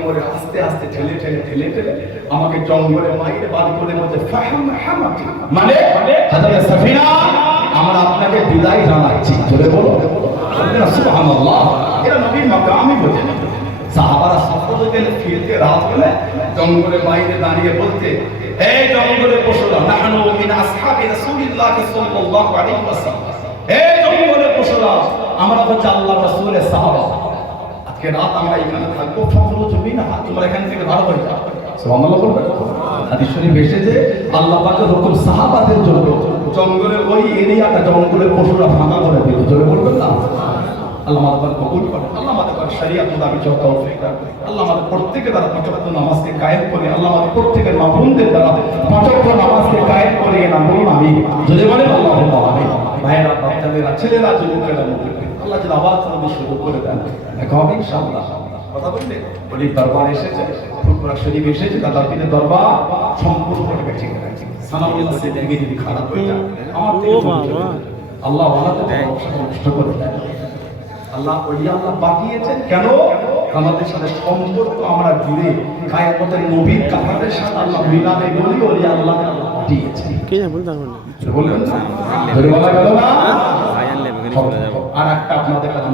কোমরে আস্তে আস্তে ঠেলে ঠেলে ঠেলে ঠেলে আমাকে জঙ্গলে মাইরে বার করে বলতে মানে হযরত সাফিনা আমরা আপনাকে বিদায় জানাচ্ছি। জোরে বলো সুবহানাল্লাহ। এরা নবীর মাকামই বলতে সাহাবারা সফর গেলে ফিরতে রাত হলে জঙ্গলে বাইরে দাঁড়িয়ে বলতে, এই জঙ্গলে পশুরা নাহনু মিন আসহাবি রাসূলিল্লাহ সাল্লাল্লাহু আলাইহি ওয়াসাল্লাম, এই জঙ্গলে পশুরা আমরা হচ্ছে আল্লাহর রাসূলের সাহাবা, আজকে রাত আমরা এখানে থাকবো, ফখরু জমিনা তোমরা এখান থেকে ভালো হয়ে যাও। সুবহানাল্লাহ বলবেন। হাদিস শরীফ এসেছে আল্লাহ পাকের হুকুম সাহাবাদের জন্য জঙ্গলের ওই এরিয়াটা জঙ্গলের পশুরা ফাঁকা করে দিল। জোরে বলবেন না? আল্লাহ আমাদের কবুল করে, আল্লাহ আমাদের শরীয়ত মোতাবেক চলতে তৌফিক দান করে, আল্লাহ আমাদের প্রত্যেকের দ্বারা পাঁচ ওয়াক্ত নামাজকে কায়েম করে, আল্লাহ আমাদের প্রত্যেকের মা বোনদের দ্বারা পাঁচ ওয়াক্ত নামাজকে কায়েম করে নাম বলুন আমিন। যদি বলেন আল্লাহুম্মা আমিন। ভাইয়েরা, বাচ্চাদেরা, ছেলেরা, যুবকেরা, আল্লাহ যেন আবার আমাদের সুযোগ করে দেন। দেখা হবে ইনশাআল্লাহ। কথা বললে বলি দরবার এসেছে, ফুরফুরা শরীফ এসেছে, দাদা পীরের দরবার সম্পূর্ণভাবে ঠিক আছে। সানাউল্লাহ জিন্দেগি যদি খারাপ হয়ে যায় আমার থেকে আল্লাহ ওয়ালাদের নষ্ট করে দেয়। আল্লাহ ওলিয়া আল্লাহ পাঠিয়েছেন কেন? আমাদের সাথে সম্পর্ক আমরা জুড়ে কায়ামতের নবীর কাফারের সাথে আল্লাহ মিলাদে বলি ওলিয়া আল্লাহ পাঠিয়েছেন। কে বলতে পারবেন না? বললেন না? ধরে বলা গেল না? আর একটা আপনাদের কাছে